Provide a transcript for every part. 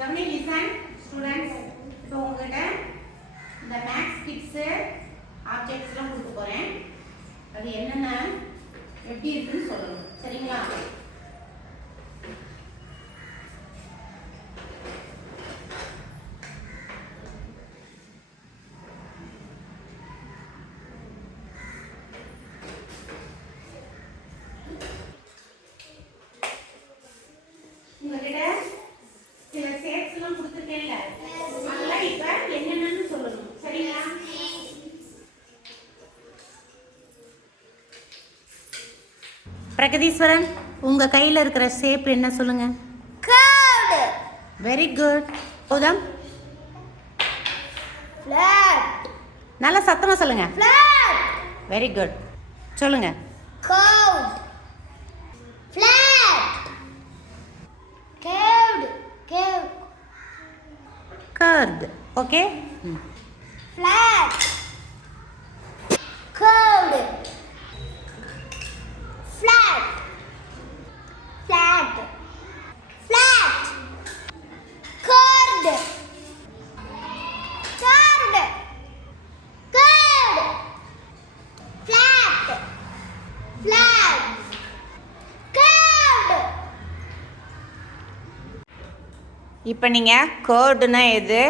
கவனி listen students. இப்போ உங்ககிட்ட இந்த மேக்ஸ் கிட்ஸு ஆப்ஜெக்ட்ஸ்லாம் கொடுக்க போகிறேன். அது என்னென்ன எப்படி இருக்குன்னு சொல்லணும், சரிங்களா? உங்ககிட்ட சில ஷேப்ஸ் எல்லாம் கொடுத்துருக்கேன்ல, அதெல்லாம் இப்ப என்னென்னு சொல்லணும், சரிங்களா? பிரகதீஸ்வரன், உங்க கையில இருக்கிற ஷேப் என்ன சொல்லுங்க? Curved. Very good. Gautham, Flat. நல்லா சத்தமா சொல்லுங்க. Flat. Very good. சொல்லுங்க. Curved. Flat. Curved. Curved. Curved. Okay. Flat. Curved. Flat. Flat. Flat. Curved. Curved. Curved. Flat. Flat. Curved. இப்போ நீங்கள் கர்வ்டுனா எது,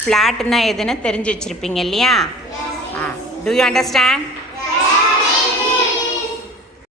ஃப்ளாட்னா எதுன்னு தெரிஞ்சு வச்சுருப்பீங்க இல்லையா? To you understand?